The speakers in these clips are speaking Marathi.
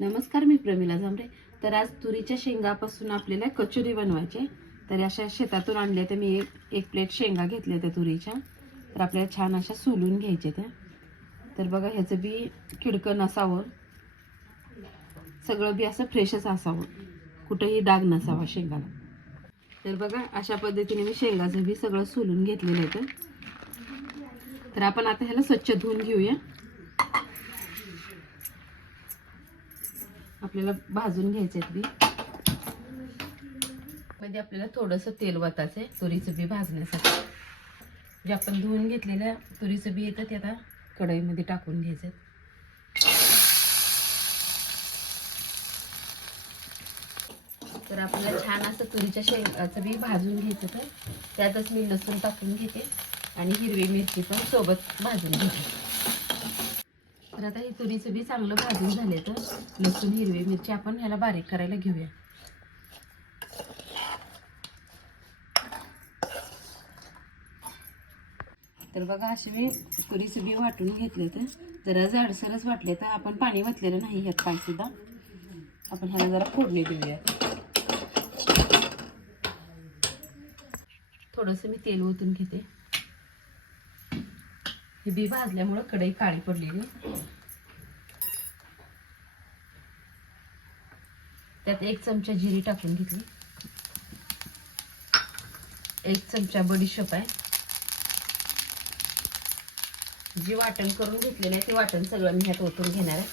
नमस्कार मी प्रमिला झांबरे. तर आज तुरीच्या शेंगापासून आपल्याला कचोरी बनवायची तर अशा शेतातून आणल्या तर मी एक एक प्लेट शेंगा घेतल्या त्या तुरीच्या. तर आपल्याला छान अशा सोलून घ्यायच्या त्या. तर बघा ह्याचं बी किडकं नसावं सगळं बी असं फ्रेशच असावं. कुठंही डाग नसावा शेंगाला. तर बघा अशा पद्धतीने मी शेंगाचं बी सगळं सोलून घेतलेलं आहे तर आपण आता ह्याला स्वच्छ धुवून घेऊया. आपल्याला भाजून घ्यायचे बी. म्हणजे आपल्याला थोडंसं तेल वतायचं आहे तुरीचं बी भाजण्यासाठी. जे आपण धुवून घेतलेल्या तुरीचं बी येतं ते आता कढईमध्ये टाकून घ्यायचं तर आपल्याला छान असं तुरीच्या शेंगाचं बी भाजून घ्यायचं तर त्यातच मी लसूण टाकून घेते आणि हिरवी मिरची पण सोबत भाजून घेते. तर आता हे तुरीचं बी चांगलं भाजून झाले तर लसूण हिरवी मिरची आपण ह्याला बारीक करायला घेऊया. तर बघा असे मी तुरीचं बी वाटून घेतले तर जरा जाडसरच वाटले तर आपण पाणी वाचलेलं नाही ह्यात पाणीसुद्धा सुद्धा. आपण ह्याला जरा फोडणी देऊया. थोडंसं मी तेल ओतून घेते. हे बी भाजल्यामुळं कढई काळी पडलेली हो. त्यात एक चमचा जिरी टाकून घेतली. एक चमचा बडीशोप आहे. जी वाटण करून घेतलेलं आहे ते वाटण सगळं मी ह्यात ओतून घेणार आहे.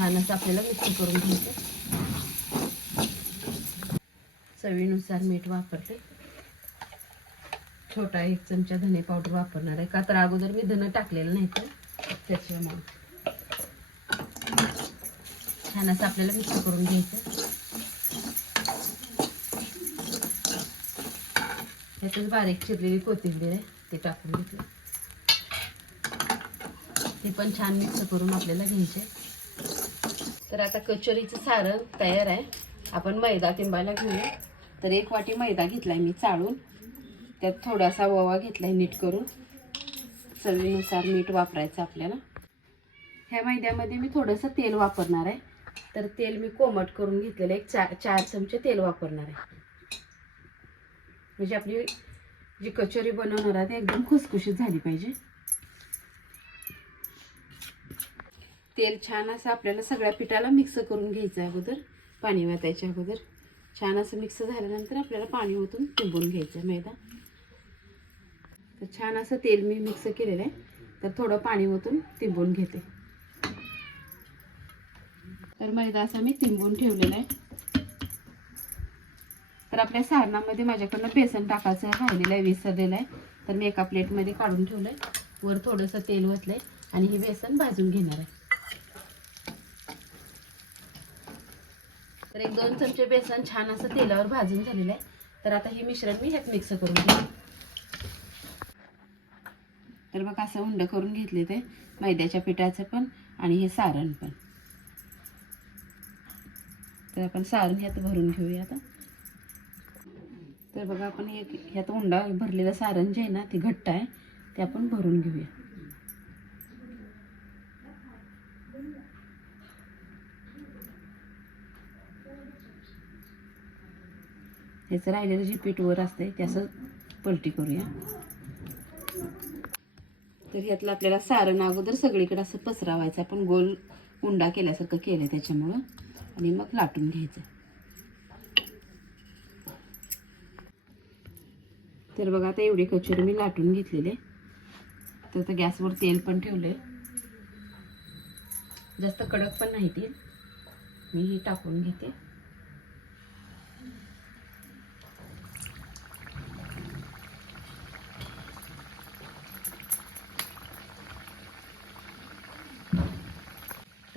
छान असं आपल्याला मिक्स करून घ्यायचं. चवीनुसार मीठ वापरते. छोटा एक चमचा धने पावडर वापरणार आहे. का तर अगोदर मी धनं टाकलेलं नाही तर त्याच्यामुळे. छान असं आपल्याला मिक्स करून घ्यायचं. यातच बारीक चिरलेली कोथिंबीर आहे ते टाकून घेतलं. ते पण छान मिक्स करून आपल्याला घ्यायचे तर आता कचोरीचं सारण तयार आहे. आपण मैदा तिंबायला घेऊया. तर एक वाटी मैदा घेतलाय मी चाळून. त्यात थोडासा ओवा घेतलाय नीट करून. चवीनुसार मीठ वापरायचं आपल्याला. ह्या मैद्यामध्ये मी थोडंसं तेल वापरणार आहे. तर तेल मी कोमट करून घेतलेलं एक चार चार चमचे तेल वापरणार आहे. म्हणजे आपली जी कचोरी बनवणार आहे ती एकदम खुसखुशीत झाली पाहिजे. तेल छान असं आपल्याला सगळ्या पिठाला मिक्स करून घ्यायचं आहे अगोदर पाणी वाटायच्या अगोदर. छान असं मिक्स झाल्यानंतर आपल्याला पाणी ओतून तुंबून घ्यायचं आहे मैदा. तर छान असं तेल मी मिक्स केलेलं आहे. तर थोडं पाणी ओतून तिंबून घेते. तर मैदा असा मी तिंबून ठेवलेला आहे. तर आपल्या सारणामध्ये माझ्याकडनं बेसन टाकायचं राहिलेलं आहे विसरलेलं आहे. तर मी एका प्लेटमध्ये काढून ठेवलं आहे वर थोडंसं तेल ओतलं आहे आणि हे बेसन भाजून घेणार आहे. तर एक दोन चमचे बेसन छान असं तेलावर भाजून झालेलं आहे. तर आता हे मिश्रण मी ह्यात मिक्स करून घेते. तर बघा असं उंड करून घेतले ते मैद्याच्या पिठाचं पण आणि हे सारण पण. तर आपण सारण ह्यात भरून घेऊया आता. तर बघा आपण एक ह्यात उंडा भरलेलं सारण जे आहे ना ते घट्ट आहे ते आपण भरून घेऊया. ह्याचं राहिलेलं जे पीठ वर असतंय त्याचं पलटी करूया. तर ह्यातलं आपल्याला सारण अगोदर सगळीकडे असं पसरावायचं आपण गोल उंडा केल्यासारखं केलं त्याच्यामुळं. आणि मग लाटून घ्यायचं. तर बघा आता एवढी कचोरी मी लाटून घेतलेले तर आता गॅसवर तेल पण ठेवले जास्त कडक पण नाही तेल मी ही टाकून घेते.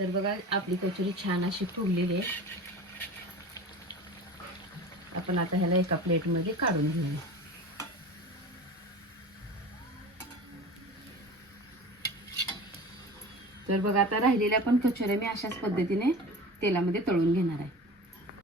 तर बघा आपली कचोरी छान अशी फुगलेली आहे. आपण आता ह्याला एका प्लेटमध्ये काढून घेऊया. तर बघा आता राहिलेल्या पण कचोऱ्या मी अशाच पद्धतीने तेलामध्ये तळून घेणार आहे.